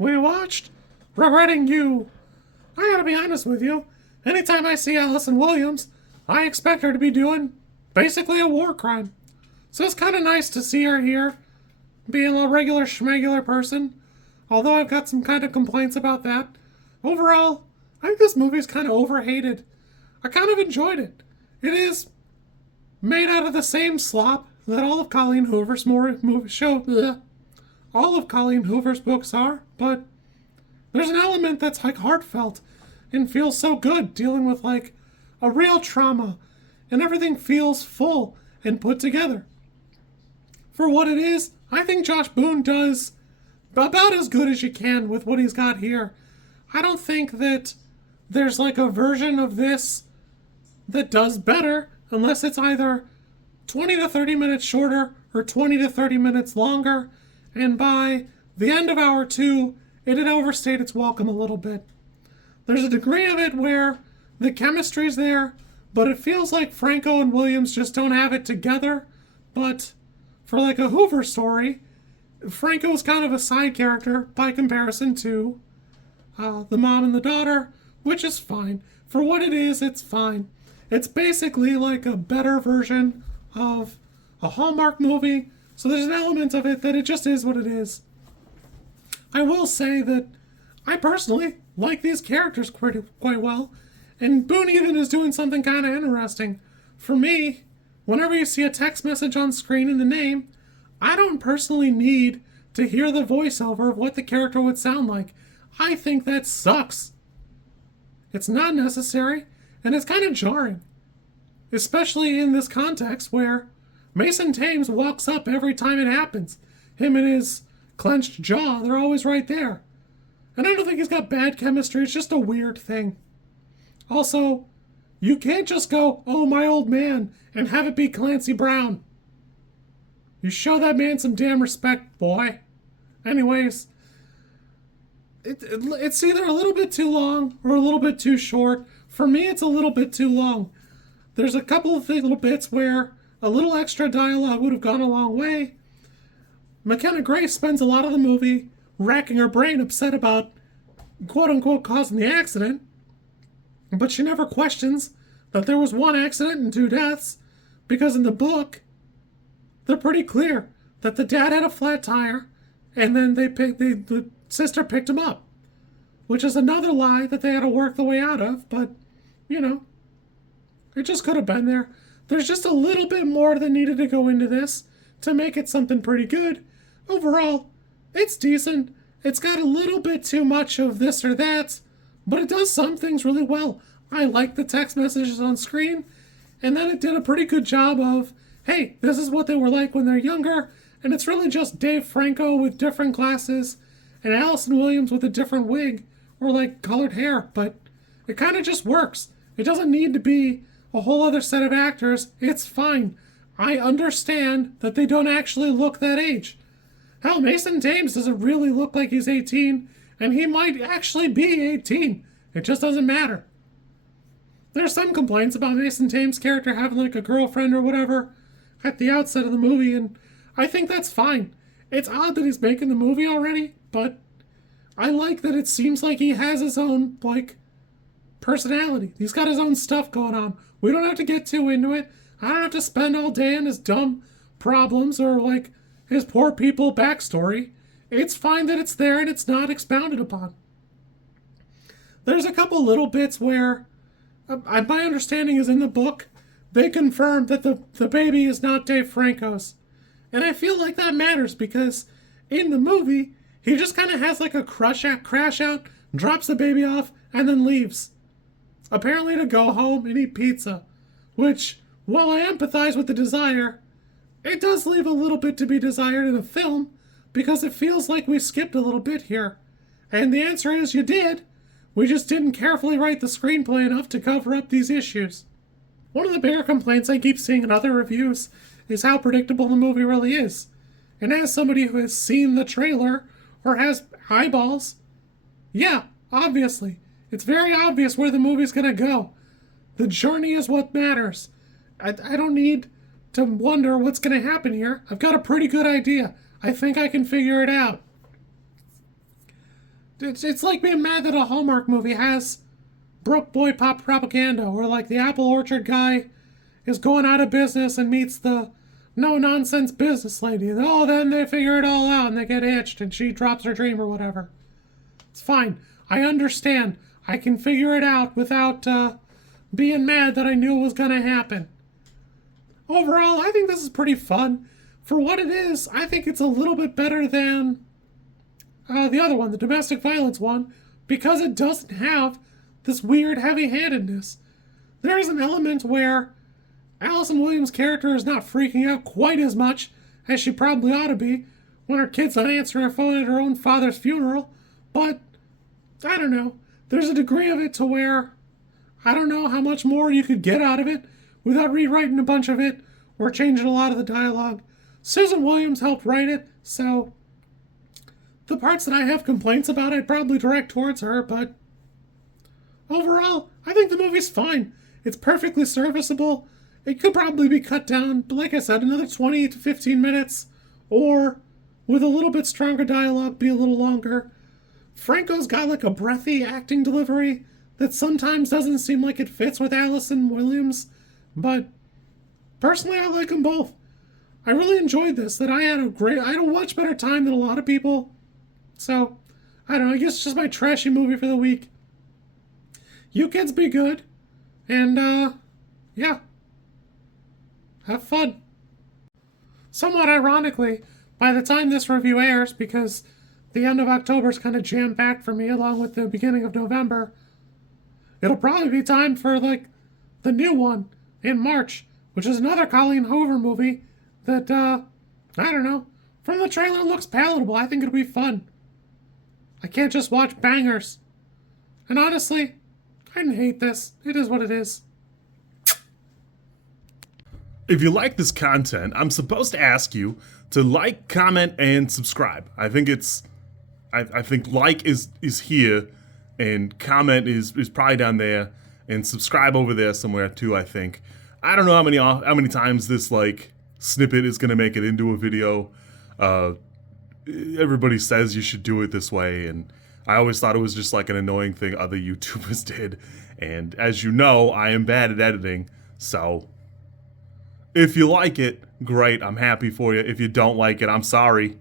we watched Regretting You. I gotta be honest with you, anytime I see Allison Williams, I expect her to be doing basically a war crime. So it's kind of nice to see her here, being a regular schmegular person, although I've got some kind of complaints about that. Overall, I think this movie is kind of overhated. I kind of enjoyed it. It is made out of the same slop that all of Colleen Hoover's all of Colleen Hoover's books are, but there's an element that's like heartfelt and feels so good, dealing with like a real trauma, and everything feels full and put together. For what it is, I think Josh Boone does about as good as you can with what he's got here. I don't think that there's like a version of this that does better unless it's either 20 to 30 minutes shorter or 20 to 30 minutes longer, and by the end of hour 2, it had overstayed its welcome a little bit. There's a degree of it where the chemistry's there, but it feels like Franco and Williams just don't have it together. But for like a Hoover story, Franco's kind of a side character by comparison to the mom and the daughter, which is fine. For what it is, it's fine. It's basically like a better version of a Hallmark movie, so there's an element of it that it just is what it is. I will say that I personally like these characters quite well, and Boone even is doing something kind of interesting. For me, whenever you see a text message on screen in the name, I don't personally need to hear the voiceover of what the character would sound like. I think that sucks. It's not necessary, and it's kind of jarring. Especially in this context where Mason Thames walks up every time it happens. Him and his clenched jaw, they're always right there. And I don't think he's got bad chemistry, it's just a weird thing. Also, you can't just go, "Oh, my old man," and have it be Clancy Brown. You show that man some damn respect, boy. Anyways, it's either a little bit too long or a little bit too short. For me, it's a little bit too long. There's a couple of little bits where a little extra dialogue would have gone a long way. McKenna Grace spends a lot of the movie racking her brain upset about quote-unquote causing the accident, but she never questions that there was one accident and 2 deaths, because in the book, they're pretty clear that the dad had a flat tire, and then the sister picked him up, which is another lie that they had to work the way out of, but, you know, it just could have been there. There's just a little bit more that needed to go into this to make it something pretty good. Overall, it's decent. It's got a little bit too much of this or that, but it does some things really well. I like the text messages on screen, and then it did a pretty good job of, hey, this is what they were like when they're younger, and it's really just Dave Franco with different glasses and Allison Williams with a different wig or like colored hair, but it kind of just works. It doesn't need to be a whole other set of actors. It's fine. I understand that they don't actually look that age. Hell, Mason Thames doesn't really look like he's 18, and he might actually be 18. It just doesn't matter. There's some complaints about Mason Thames' character having like a girlfriend or whatever at the outset of the movie, and I think that's fine. It's odd that he's making the movie already, but I like that it seems like he has his own, like, personality. He's got his own stuff going on. We don't have to get too into it. I don't have to spend all day on his dumb problems or, like, his poor people backstory. It's fine that it's there and it's not expounded upon. There's a couple little bits where, my understanding is in the book, they confirmed that the baby is not Dave Franco's. And I feel like that matters because in the movie, he just kind of has like a crash out, drops the baby off, and then leaves. Apparently to go home and eat pizza. Which, while I empathize with the desire, it does leave a little bit to be desired in a film because it feels like we skipped a little bit here. And the answer is you did. We just didn't carefully write the screenplay enough to cover up these issues. One of the bigger complaints I keep seeing in other reviews is how predictable the movie really is. And as somebody who has seen the trailer or has eyeballs, yeah, obviously, it's very obvious where the movie's gonna go. The journey is what matters. I don't need to wonder what's gonna happen here. I've got a pretty good idea. I think I can figure it out. It's like being mad that a Hallmark movie has broke boy pop propaganda, or like the apple orchard guy is going out of business and meets the no nonsense business lady. Oh, then they figure it all out and they get hitched and she drops her dream or whatever. It's fine. I understand. I can figure it out without being mad that I knew it was gonna happen. Overall, I think this is pretty fun. For what it is, I think it's a little bit better than the other one, the domestic violence one, because it doesn't have this weird heavy-handedness. There is an element where Allison Williams' character is not freaking out quite as much as she probably ought to be when her kid's not answering her phone at her own father's funeral, but I don't know. There's a degree of it to where I don't know how much more you could get out of it without rewriting a bunch of it or changing a lot of the dialogue. Susan Williams helped write it, so the parts that I have complaints about I'd probably direct towards her, but overall, I think the movie's fine. It's perfectly serviceable. It could probably be cut down, but like I said, another 20 to 15 minutes, or with a little bit stronger dialogue, be a little longer. Franco's got like a breathy acting delivery that sometimes doesn't seem like it fits with Allison Williams, but personally I like them both. I really enjoyed this, I had a much better time than a lot of people. So, I don't know, I guess it's just my trashy movie for the week. You kids be good, and yeah, have fun. Somewhat ironically, by the time this review airs, because the end of October is kind of jam-packed for me along with the beginning of November, it'll probably be time for, like, the new one in March, which is another Colleen Hoover movie that, I don't know, from the trailer looks palatable. I think it'll be fun. I can't just watch bangers. And honestly, I didn't hate this. It is what it is. If you like this content, I'm supposed to ask you to like, comment, and subscribe. I think like is here, and comment is probably down there, and subscribe over there somewhere too, I think. I don't know how many times this like snippet is gonna make it into a video. Everybody says you should do it this way, and I always thought it was just like an annoying thing other YouTubers did. And as you know, I am bad at editing, so if you like it, great, I'm happy for you. If you don't like it, I'm sorry.